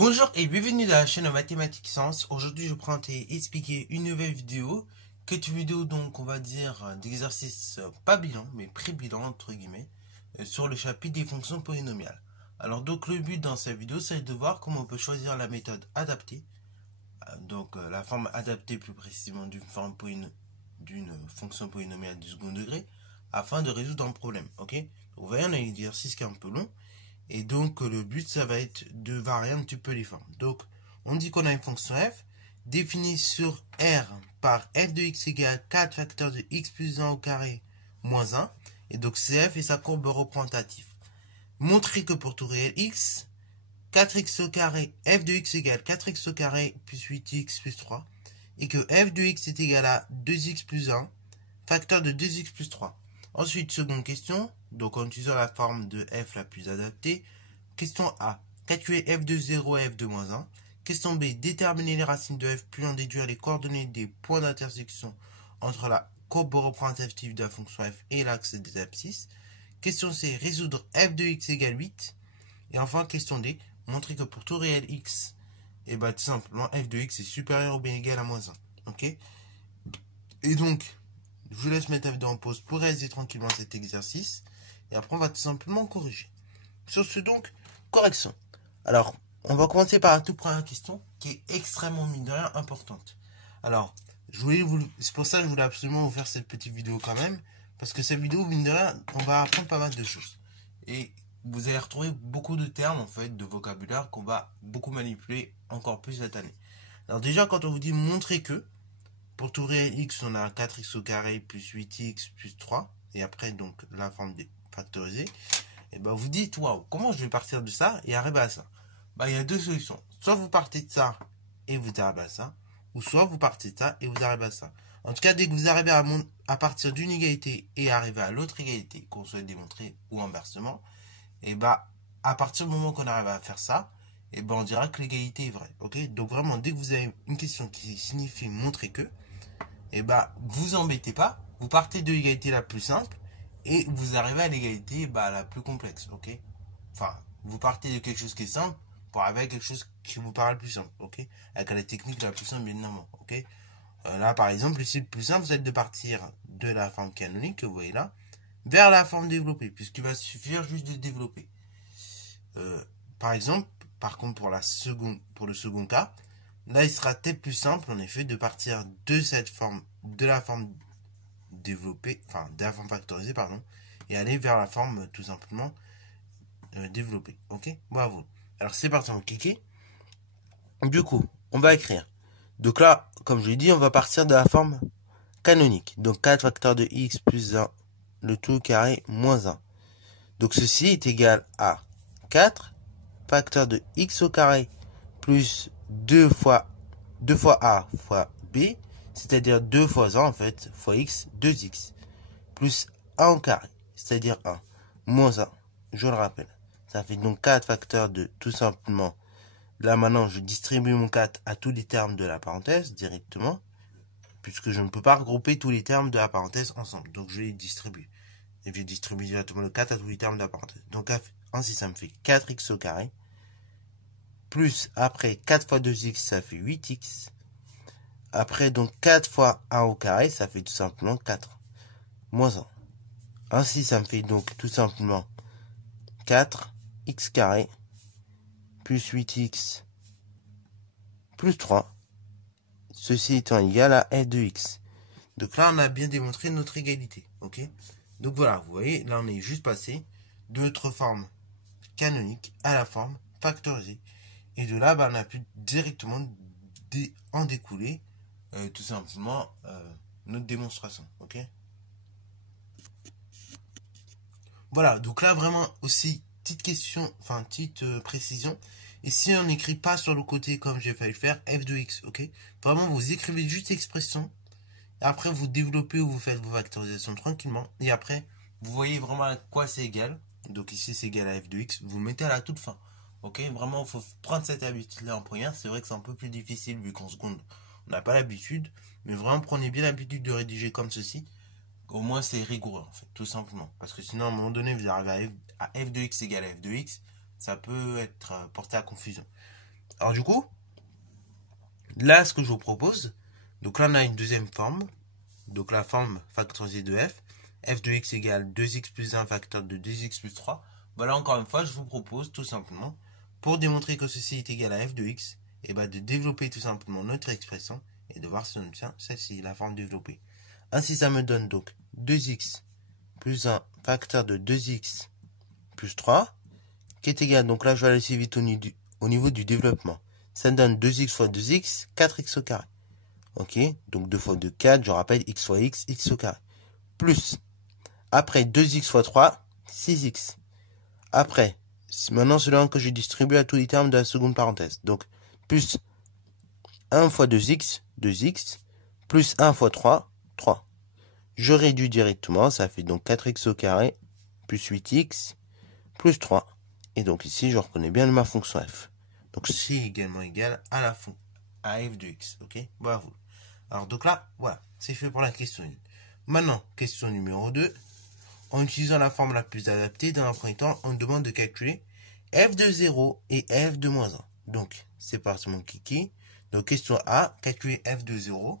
Bonjour et bienvenue dans la chaîne Mathématiques Sciences. Aujourd'hui, je prends et expliquer une nouvelle vidéo. Vidéo donc, on va dire, d'exercice pas bilan, mais pré-bilan entre guillemets, sur le chapitre des fonctions polynomiales. Alors donc, le but dans cette vidéo, c'est de voir comment on peut choisir la méthode adaptée. Donc, la forme adaptée plus précisément d'une fonction polynomiale du second degré, afin de résoudre un problème. Ok? Vous voyez, on a un exercice qui est un peu long. Et donc, le but, ça va être de varier un petit peu les formes. Donc, on dit qu'on a une fonction f définie sur R par f de x égale 4 facteurs de x plus 1 au carré moins 1. Et donc, CF est sa courbe représentative. Montrer que pour tout réel x, 4x au carré, f de x égale 4x au carré plus 8x plus 3. Et que f de x est égal à 2x plus 1, facteur de 2x plus 3. Ensuite, seconde question, donc en utilisant la forme de f la plus adaptée. Question A, calculer f de 0 et f de moins 1. Question B, déterminer les racines de f puis en déduire les coordonnées des points d'intersection entre la courbe représentative de la fonction f et l'axe des abscisses. Question C, résoudre f de x égale 8. Et enfin, question D, montrer que pour tout réel x, et tout simplement f de x est supérieur ou bien égal à moins 1. Ok? Et donc, je vous laisse mettre la vidéo en pause pour réaliser tranquillement cet exercice. Et après, on va tout simplement corriger. Sur ce donc, correction. Alors, on va commencer par la toute première question qui est extrêmement, mine de rien, importante. Alors, c'est pour ça que je voulais absolument vous faire cette petite vidéo quand même. Parce que cette vidéo, mine de rien, on va apprendre pas mal de choses. Et vous allez retrouver beaucoup de termes, en fait, de vocabulaire qu'on va beaucoup manipuler encore plus cette année. Alors déjà, quand on vous dit montrer que, pour tout réel x, on a 4x au carré plus 8x plus 3. Et après, donc, la forme factorisée. Et vous dites, waouh, comment je vais partir de ça et arriver à ça? Il y a deux solutions. Soit vous partez de ça et vous arrivez à ça. Ou soit vous partez de ça et vous arrivez à ça. En tout cas, dès que vous arrivez à partir d'une égalité et arriver à l'autre égalité qu'on souhaite démontrer ou inversement, à partir du moment qu'on arrive à faire ça, on dira que l'égalité est vraie. Ok? Donc vraiment, dès que vous avez une question qui signifie montrer que, vous embêtez pas, vous partez de l'égalité la plus simple et vous arrivez à l'égalité la plus complexe, ok? Enfin, vous partez de quelque chose qui est simple pour arriver à quelque chose qui vous paraît plus simple, ok? Avec la technique la plus simple, bien évidemment, ok? Là, par exemple, ici, le plus simple, c'est de partir de la forme canonique que vous voyez là, vers la forme développée, puisqu'il va suffire juste de développer. Par exemple, par contre, pour le second cas, là, il sera peut-être plus simple, en effet, de partir de cette forme, de la forme développée, enfin, de la forme factorisée, pardon, et aller vers la forme, tout simplement, développée. Ok? Bravo. Alors, c'est parti, on va cliquer. Du coup, on va écrire. Donc là, comme je l'ai dit, on va partir de la forme canonique. Donc, 4 facteurs de x plus 1, le tout au carré, moins 1. Donc, ceci est égal à 4 facteurs de x au carré plus 2 fois a fois b, c'est-à-dire 2 fois 1 en fait, fois x, 2x, plus 1 au carré, c'est-à-dire 1, moins 1, je le rappelle. Ça fait donc 4 facteurs de tout simplement, là maintenant je distribue mon 4 à tous les termes de la parenthèse directement, puisque je ne peux pas regrouper tous les termes de la parenthèse ensemble, donc je les distribue. Et je distribue directement le 4 à tous les termes de la parenthèse. Donc ainsi ça me fait 4x au carré, plus après 4 fois 2x, ça fait 8x. Après, donc 4 fois 1 au carré, ça fait tout simplement 4. Moins 1. Ainsi, ça me fait donc tout simplement 4x carré plus 8x plus 3. Ceci étant égal à f de x. Donc là, on a bien démontré notre égalité. Ok? Donc voilà, vous voyez, là, on est juste passé de notre forme canonique à la forme factorisée. Et de là, on a pu directement en découler tout simplement notre démonstration. Ok? Voilà, donc là vraiment aussi, petite question, enfin petite précision. Ici on n'écrit pas sur le côté comme j'ai failli le faire, f de x, ok? Vraiment vous écrivez juste l'expression, et après vous développez ou vous faites vos factorisations tranquillement, et après vous voyez vraiment à quoi c'est égal. Donc ici c'est égal à f de x, vous mettez à la toute fin. Ok, vraiment il faut prendre cette habitude là en première, c'est vrai que c'est un peu plus difficile vu qu'en seconde on n'a pas l'habitude, mais vraiment prenez bien l'habitude de rédiger comme ceci. Au moins c'est rigoureux en fait, tout simplement. Parce que sinon à un moment donné vous arrivez à f de x égale à f de x, ça peut être porté à confusion. Alors du coup, là, ce que je vous propose, donc là, on a une deuxième forme. Donc la forme factorisée de f de x égale 2x plus 1 facteur de 2x plus 3. Voilà, encore une fois, je vous propose tout simplement, pour démontrer que ceci est égal à f de x, et de développer tout simplement notre expression et de voir si on obtient celle-ci, la forme développée. Ainsi, ça me donne donc 2x plus 1 facteur de 2x plus 3, qui est égal, donc là je vais aller assez vite au niveau du développement. Ça me donne 2x fois 2x, 4x au carré. Ok, donc 2 fois 2, 4, je rappelle, x fois x, x au carré. Plus, après 2x fois 3, 6x. Après, maintenant c'est que je distribue à tous les termes de la seconde parenthèse. Donc, plus 1 fois 2x, 2x, plus 1 fois 3, 3. Je réduis directement, ça fait donc 4x au carré, plus 8x, plus 3. Et donc ici, je reconnais bien ma fonction f. Donc ceci est également égal à la fonction à f de x. Ok, bravo. Alors donc là, voilà, c'est fait pour la question 1. Maintenant, question numéro 2. En utilisant la forme la plus adaptée, dans un premier temps, on demande de calculer f de 0 et f de moins 1. Donc, c'est parti mon kiki. Donc, question A, calculer f de 0.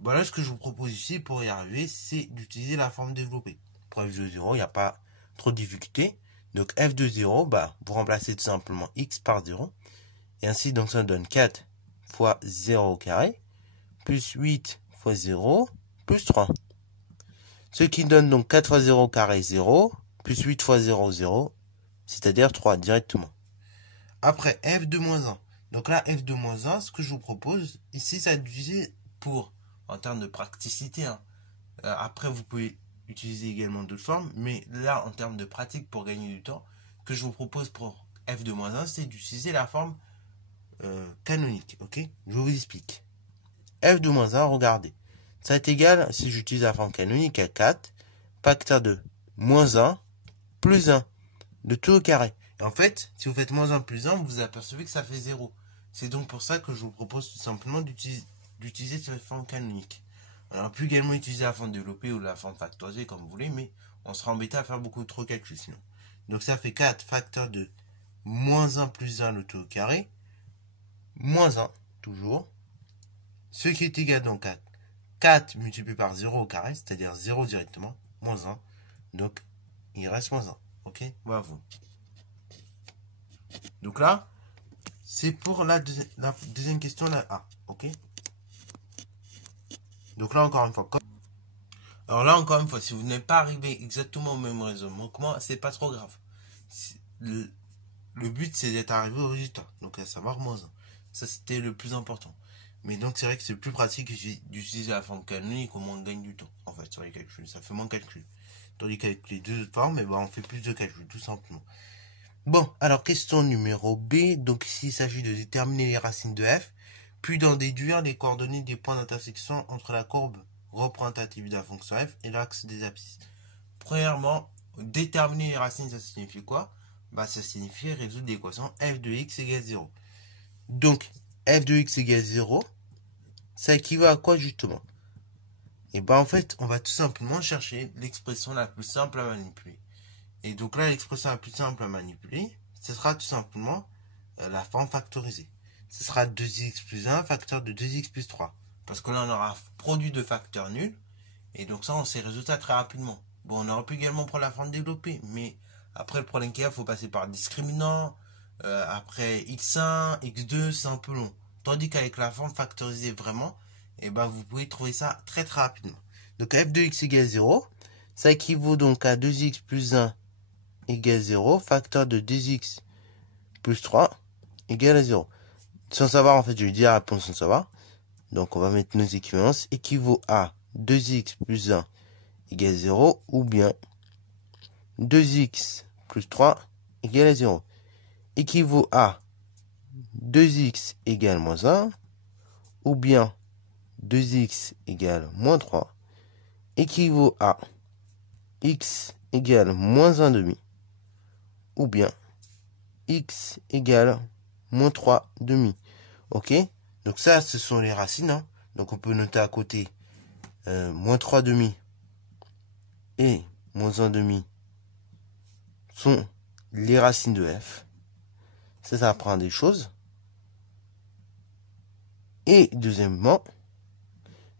Voilà ce que je vous propose ici pour y arriver, c'est d'utiliser la forme développée. Pour f de 0, il n'y a pas trop de difficulté. Donc, f de 0, vous remplacez tout simplement x par 0. Et ainsi, donc, ça donne 4 fois 0 au carré, plus 8 fois 0, plus 3. Ce qui donne donc 4 fois 0 au carré, 0, plus 8 fois 0, 0, c'est-à-dire 3 directement. Après, f de moins 1. Donc là, f de moins 1, ce que je vous propose, ici, ça d'utiliser pour, en termes de praticité. Après, vous pouvez utiliser également d'autres formes, mais là, en termes de pratique, pour gagner du temps, que je vous propose pour f de moins 1, c'est d'utiliser la forme canonique. Ok, je vous explique. F de moins 1, regardez. Ça est égal, si j'utilise la forme canonique, à 4, facteur de moins 1, plus 1, de tout au carré. Et en fait, si vous faites moins 1 plus 1, vous apercevez que ça fait 0. C'est donc pour ça que je vous propose tout simplement d'utiliser cette forme canonique. On aurait pu également utiliser la forme développée ou la forme factorisée, comme vous voulez, mais on sera embêté à faire beaucoup trop de calculs sinon. Donc ça fait 4 facteur de moins 1 plus 1, de tout au carré, moins 1, toujours, ce qui est égal donc à 4 multiplié par 0 au carré, c'est-à-dire 0 directement, moins 1. Donc, il reste moins 1. Ok, bravo. Donc là, c'est pour la deuxième question, la A. Ok. Donc là, encore une fois. Alors là, encore une fois, si vous n'êtes pas arrivé exactement au même raisonnement que moi, c'est pas trop grave. Le but, c'est d'être arrivé au résultat. Donc, à savoir moins 1. Ça, c'était le plus important. Mais donc, c'est vrai que c'est plus pratique d'utiliser la forme canonique, au moins on gagne du temps, en fait, sur les calculs. Ça fait moins de calculs. Tandis qu'avec les deux autres formes, on fait plus de calculs, tout simplement. Bon, alors, question numéro B. Donc, ici, il s'agit de déterminer les racines de f, puis d'en déduire les coordonnées des points d'intersection entre la courbe représentative de la fonction f et l'axe des abscisses. Premièrement, déterminer les racines, ça signifie quoi? Ça signifie résoudre l'équation f de x égale 0. Donc, f de x égale 0, ça équivaut à quoi justement? Et en fait, on va tout simplement chercher l'expression la plus simple à manipuler. Et donc là, l'expression la plus simple à manipuler, ce sera tout simplement la forme factorisée. Ce sera 2x plus 1 facteur de 2x plus 3. Parce que là, on aura produit de facteurs nuls. Et donc ça, on sait résoudre ça très rapidement. Bon, on aurait pu également prendre la forme développée. Mais après, le problème qu'il y a, il faut passer par discriminant. Après x1, x2, c'est un peu long. Tandis qu'avec la forme factorisée vraiment, vous pouvez trouver ça très très rapidement. Donc f de x égale 0. Ça équivaut donc à 2x plus 1 égale 0. Facteur de 2x plus 3 égale à 0. Sans savoir, en fait, je vais dire la réponse sans savoir. Donc on va mettre nos équivalences. Équivaut à 2x plus 1 égale 0. Ou bien 2x plus 3 égale à 0. Équivaut à 2x égale moins 1, ou bien 2x égale moins 3, équivaut à x égale moins 1 demi, ou bien x égale moins 3 demi. Ok? Donc ça, ce sont les racines. Donc on peut noter à côté moins 3 demi et moins 1 demi sont les racines de f. Ça apprend des choses. Et deuxièmement,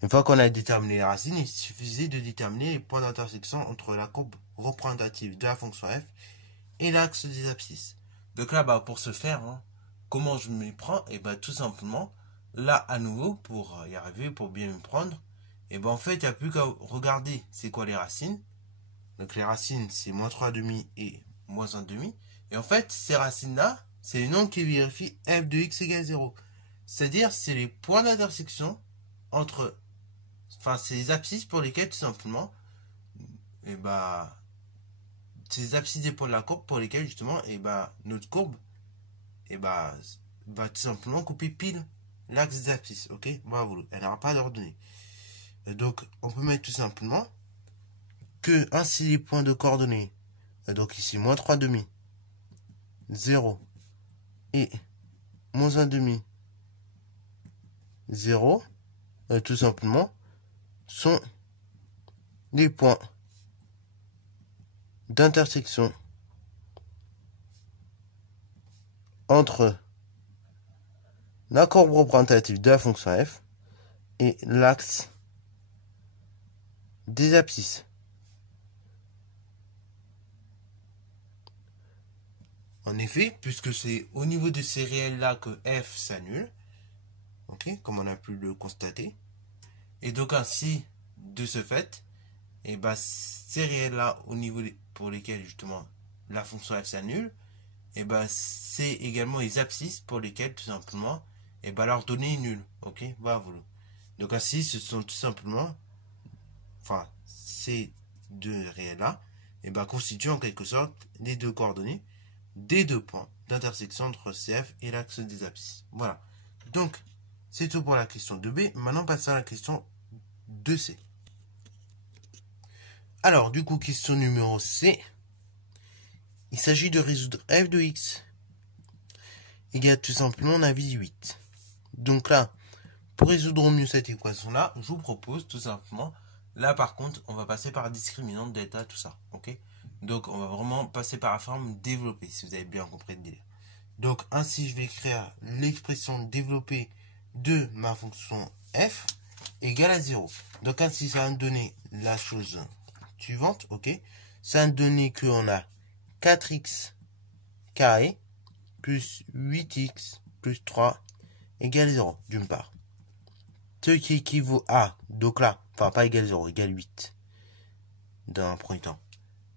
une fois qu'on a déterminé les racines, il suffisait de déterminer les points d'intersection entre la courbe représentative de la fonction f et l'axe des abscisses. Donc là, pour ce faire, comment je m'y prends? Et tout simplement, là, à nouveau, pour y arriver, pour bien me prendre, en fait, il n'y a plus qu'à regarder c'est quoi les racines. Donc les racines, c'est moins 3,5 et moins 1,5. Et en fait, ces racines-là, c'est les nombres qui vérifient f de x égale 0. C'est-à-dire, c'est les points d'intersection entre... Enfin, c'est les abscisses pour lesquelles, tout simplement, c'est les abscisses des points de la courbe pour lesquelles, justement, notre courbe, va tout simplement couper pile l'axe des abscisses, ok? Voilà, elle n'aura pas d'ordonnée. Donc, on peut mettre tout simplement que ainsi les points de coordonnées, donc ici, moins 3,5, 0, et moins 1,5, 0, tout simplement, sont les points d'intersection entre la courbe représentative de la fonction f et l'axe des abscisses. En effet, puisque c'est au niveau de ces réels-là que f s'annule, ok, comme on a pu le constater, et donc ainsi, de ce fait, ces réels-là au niveau pour lesquels justement la fonction f s'annule, c'est également les abscisses pour lesquelles tout simplement leur donnée est nulle. Ok, voilà. Donc ainsi, ce sont tout simplement, ces deux réels-là, constituent en quelque sorte les deux coordonnées des deux points d'intersection entre CF et l'axe des abscisses. Voilà. Donc, c'est tout pour la question 2B. Maintenant, passons à la question 2C. Alors, du coup, question numéro C. Il s'agit de résoudre f de x égale tout simplement on a 8. Donc là, pour résoudre au mieux cette équation-là, je vous propose tout simplement, là par contre, on va passer par discriminante, delta, tout ça, ok? Donc on va vraiment passer par la forme développée, si vous avez bien compris le délire. Donc ainsi, je vais écrire l'expression développée de ma fonction f égale à 0. Donc ainsi, ça va me donner la chose suivante, ok? Ça va me donner qu'on a 4x carré plus 8x plus 3 égale 0, d'une part. Ce qui équivaut à, donc là, pas égale 0, égale 8, dans un premier temps.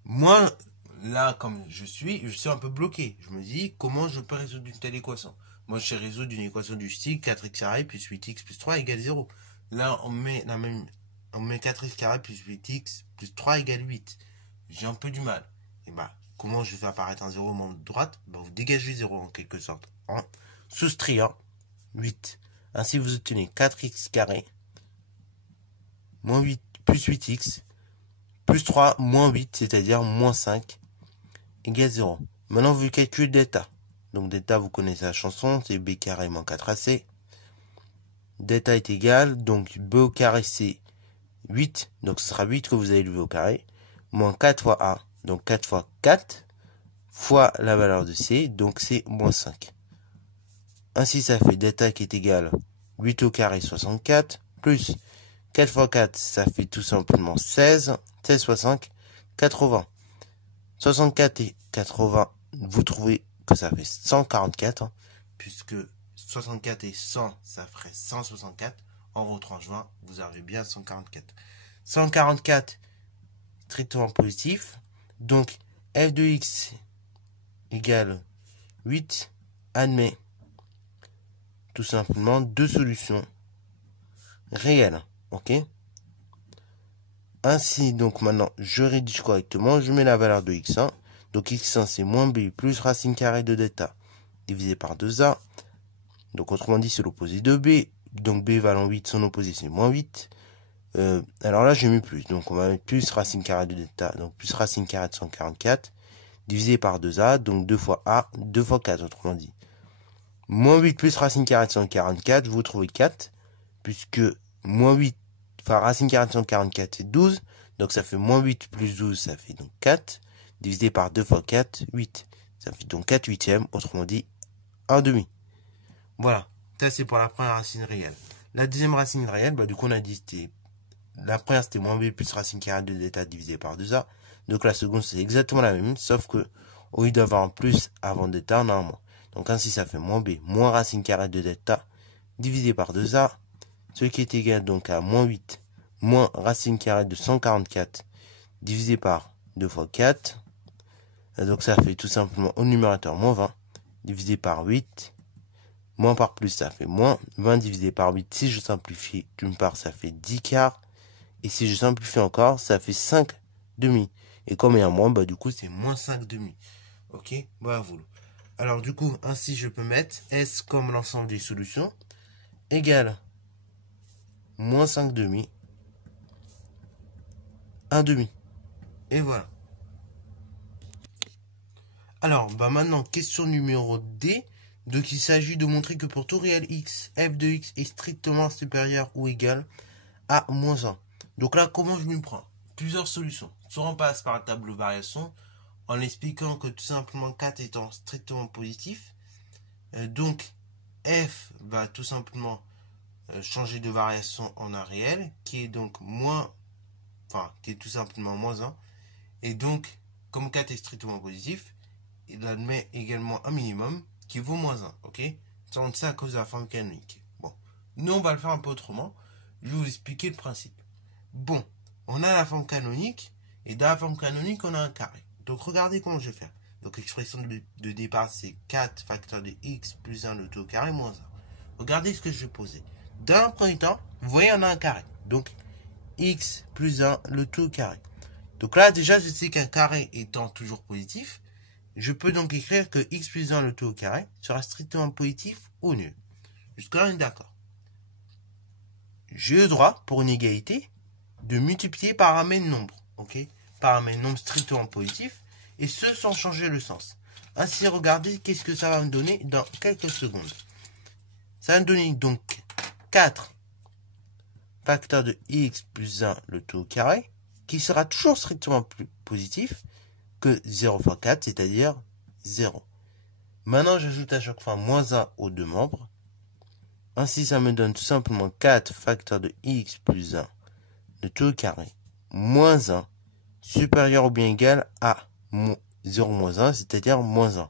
Moi, là, comme je suis un peu bloqué. Je me dis, comment je peux résoudre une telle équation? Moi, je sais résoudre une équation du style 4x carré plus 8x plus 3 égale 0. Là, on met 4x carré plus 8x plus 3 égale 8. J'ai un peu du mal. Et comment je fais apparaître un 0 au membre de droite? Vous dégagez 0 en quelque sorte. En soustrayant 8. Ainsi, vous obtenez 4x carré moins 8 plus 8x plus 3 moins 8, c'est-à-dire moins 5, égale 0. Maintenant, vous calculez delta. Donc, delta, vous connaissez la chanson, c'est b carré moins 4ac. Delta est égal, donc b au carré, c'est 8. Donc, ce sera 8 que vous allez lever au carré. Moins 4 fois a, donc 4 fois 4, fois la valeur de c, donc c'est moins 5. Ainsi, ça fait delta qui est égal 8 au carré, 64, plus 4 fois 4, ça fait tout simplement 16. 16 fois 5, 80. 64 et 80, vous trouvez que ça fait 144, puisque 64 et 100, ça ferait 164. En retranchant, vous arrivez bien à 144. 144, strictement positif. Donc, f de x égale 8, admet tout simplement deux solutions réelles. Ok? Ainsi, donc maintenant, je rédige correctement, je mets la valeur de x1. Donc x1, c'est moins b plus racine carrée de delta divisé par 2a. Donc autrement dit, c'est l'opposé de b. Donc b valant 8, son opposé, c'est moins 8. Alors là, j'ai mis plus. Donc on va mettre plus racine carrée de delta. Donc plus racine carrée de 144 divisé par 2a. Donc 2 fois a, 2 fois 4, autrement dit. Moins 8 plus racine carrée de 144, vous trouvez 4. Puisque moins 8, racine carrée de 144, c'est 12. Donc ça fait moins 8 plus 12, ça fait donc 4. Divisé par 2 fois 4, 8. Ça fait donc 4 huitièmes, autrement dit 1 demi. Voilà. Ça, c'est pour la première racine réelle. La deuxième racine réelle, du coup, on a dit c'était... La première, c'était moins b plus racine carrée de delta divisé par 2a. Donc la seconde, c'est exactement la même, sauf que au lieu d'avoir un plus avant delta, on a un moins. Donc ainsi, ça fait moins b moins racine carrée de delta divisé par 2a, ce qui est égal donc à moins 8 moins racine carrée de 144 divisé par 2 fois 4. Et donc ça fait tout simplement au numérateur moins 20 divisé par 8. Moins par plus, ça fait moins. 20 divisé par 8, si je simplifie, d'une part, ça fait 10 quarts. Et si je simplifie encore, ça fait 5 demi. Et comme il y a un moins, du coup, c'est moins 5 demi. Ok, bravo. Alors, du coup, ainsi, je peux mettre S comme l'ensemble des solutions égale moins 5 demi, 1 demi. Et voilà. Alors, maintenant, question numéro D. Donc, il s'agit de montrer que pour tout réel x, f de x est strictement supérieur ou égal à moins 1. Donc là, comment je m'y prends? Plusieurs solutions. Soit on passe par la table de variation, en expliquant que tout simplement 4 étant strictement positif, donc f va tout simplement changer de variation en un réel, qui est donc qui est tout simplement moins 1. Et donc, comme 4 est strictement positif, il admet également un minimum qui vaut moins 1, ok? On sait à cause de la forme canonique. Bon, nous on va le faire un peu autrement. Je vais vous expliquer le principe. Bon, on a la forme canonique, et dans la forme canonique, on a un carré. Donc regardez comment je vais faire. Donc l'expression de départ, c'est 4 facteur de x plus 1 le tout au carré moins 1. Regardez ce que je vais poser. Dans un premier temps, vous voyez, on a un carré. Donc x plus 1 le tout au carré. Donc là, déjà, je sais qu'un carré étant toujours positif, je peux donc écrire que x plus 1 le tout au carré sera strictement positif ou nul. Jusque-là, on est d'accord. J'ai le droit, pour une égalité, de multiplier par un même nombre, ok? Par un même nombre strictement positif, et ce sans changer le sens. Ainsi, regardez qu'est-ce que ça va me donner dans quelques secondes. Ça va me donner donc 4 facteur de x plus 1 le tout au carré, qui sera toujours strictement plus positif que 0 fois 4, c'est-à-dire 0. Maintenant, j'ajoute à chaque fois moins 1 aux deux membres. Ainsi, ça me donne tout simplement 4 facteur de x plus 1 le tout au carré moins 1 supérieur ou bien égal à 0 moins 1, c'est-à-dire moins 1.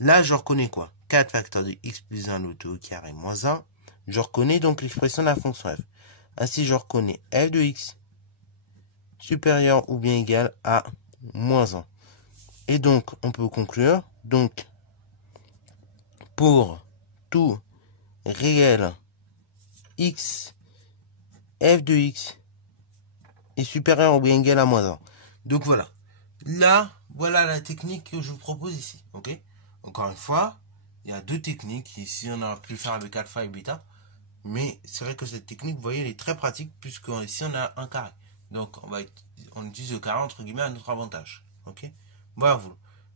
Là, je reconnais quoi? 4 facteur de x plus 1 le tout au carré moins 1. Je reconnais donc l'expression de la fonction f. Ainsi, je reconnais f de x supérieur ou bien égal à moins 1. Et donc, on peut conclure, donc, pour tout réel x, f de x est supérieur ou bien égal à moins 1. Donc voilà. Là, voilà la technique que je vous propose ici. Ok? Encore une fois, il y a deux techniques. Ici, on a pu faire avec alpha et bêta. Mais c'est vrai que cette technique, vous voyez, elle est très pratique puisque ici, on a un carré. Donc, on utilise le carré entre guillemets à notre avantage. Ok? Voilà.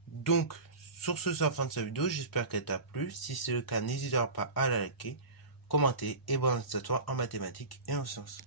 Donc, sur ce, c'est la fin de cette vidéo. J'espère qu'elle t'a plu. Si c'est le cas, n'hésitez pas à la liker, commenter et bonne à toi en mathématiques et en sciences.